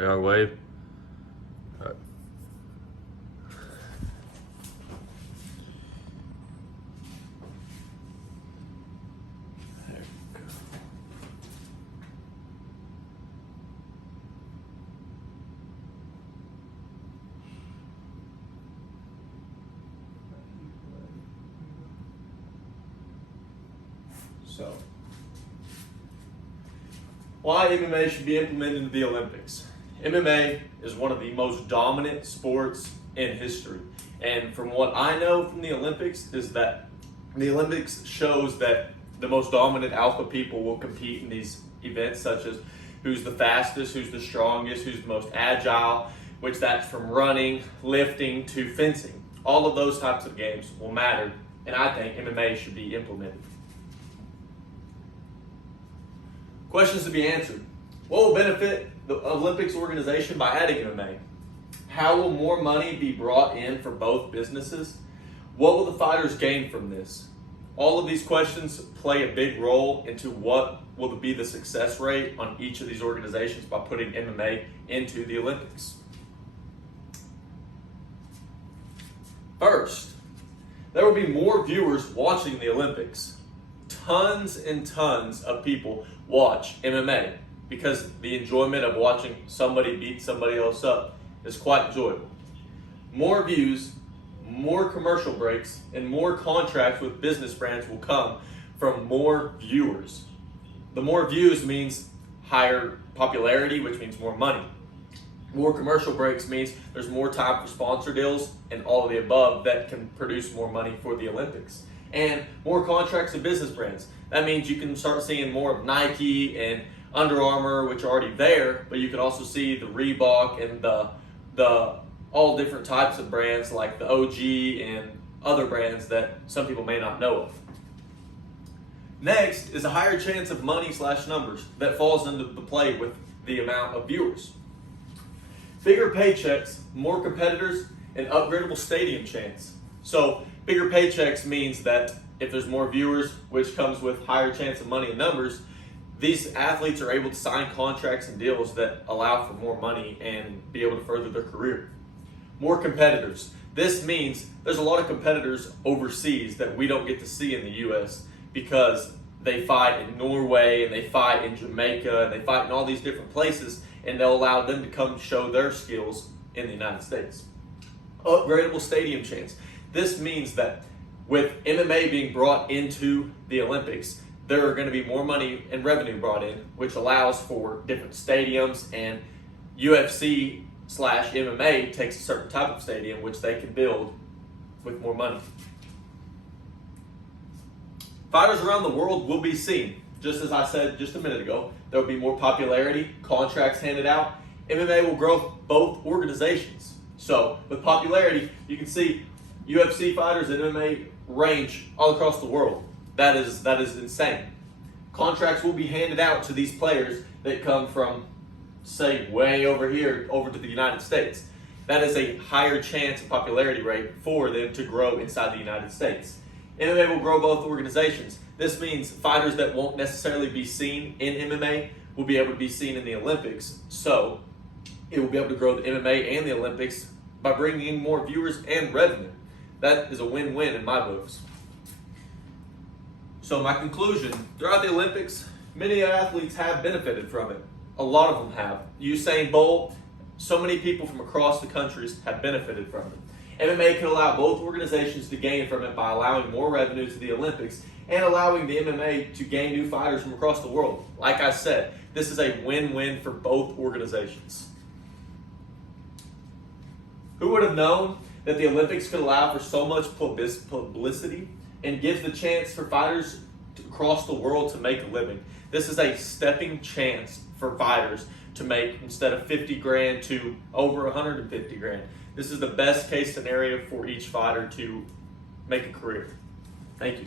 I gotta wave. All right. There we go. So, why MMA should be implemented into the Olympics? MMA is one of the most dominant sports in history. And from what I know from the Olympics is that the Olympics shows that the most dominant alpha people will compete in these events, such as who's the fastest, who's the strongest, who's the most agile, which that's from running, lifting to fencing. All of those types of games will matter, and I think MMA should be implemented. Questions to be answered. What will benefit the Olympics organization by adding MMA? How will more money be brought in for both businesses? What will the fighters gain from this? All of these questions play a big role into what will be the success rate on each of these organizations by putting MMA into the Olympics. First, there will be more viewers watching the Olympics. Tons and tons of people watch MMA because the enjoyment of watching somebody beat somebody else up is quite enjoyable. More views, more commercial breaks, and more contracts with business brands will come from more viewers. The more views means higher popularity, which means more money. More commercial breaks means there's more time for sponsor deals and all of the above that can produce more money for the Olympics. And more contracts with business brands. That means you can start seeing more of Nike and Under Armour, which are already there, but you can also see the Reebok and the all different types of brands like the OG and other brands that some people may not know of. Next is a higher chance of money / numbers that falls into the play with the amount of viewers. Bigger paychecks, more competitors, and upgradable stadium chance. So bigger paychecks means that if there's more viewers, which comes with higher chance of money and numbers, these athletes are able to sign contracts and deals that allow for more money and be able to further their career. More competitors. This means there's a lot of competitors overseas that we don't get to see in the U.S. because they fight in Norway and they fight in Jamaica and they fight in all these different places, and they'll allow them to come show their skills in the United States. Upgradable stadium chance. This means that with MMA being brought into the Olympics, there are going to be more money and revenue brought in, which allows for different stadiums, and UFC / MMA takes a certain type of stadium which they can build with more money. Fighters around the world will be seen. Just as I said just a minute ago, there will be more popularity, contracts handed out. MMA will grow both organizations. So with popularity, you can see UFC fighters and MMA range all across the world. That is insane. Contracts will be handed out to these players that come from, say, way over here, over to the United States. That is a higher chance of popularity rate for them to grow inside the United States. MMA will grow both organizations. This means fighters that won't necessarily be seen in MMA will be able to be seen in the Olympics. So it will be able to grow the MMA and the Olympics by bringing in more viewers and revenue. That is a win-win in my books. So my conclusion, throughout the Olympics, many athletes have benefited from it. A lot of them have. Usain Bolt, so many people from across the countries have benefited from it. MMA can allow both organizations to gain from it by allowing more revenue to the Olympics and allowing the MMA to gain new fighters from across the world. Like I said, this is a win-win for both organizations. Who would have known that the Olympics could allow for so much publicity and gives the chance for fighters across the world to make a living? This is a stepping chance for fighters to make, instead of 50 grand, to over 150 grand. This is the best case scenario for each fighter to make a career. Thank you.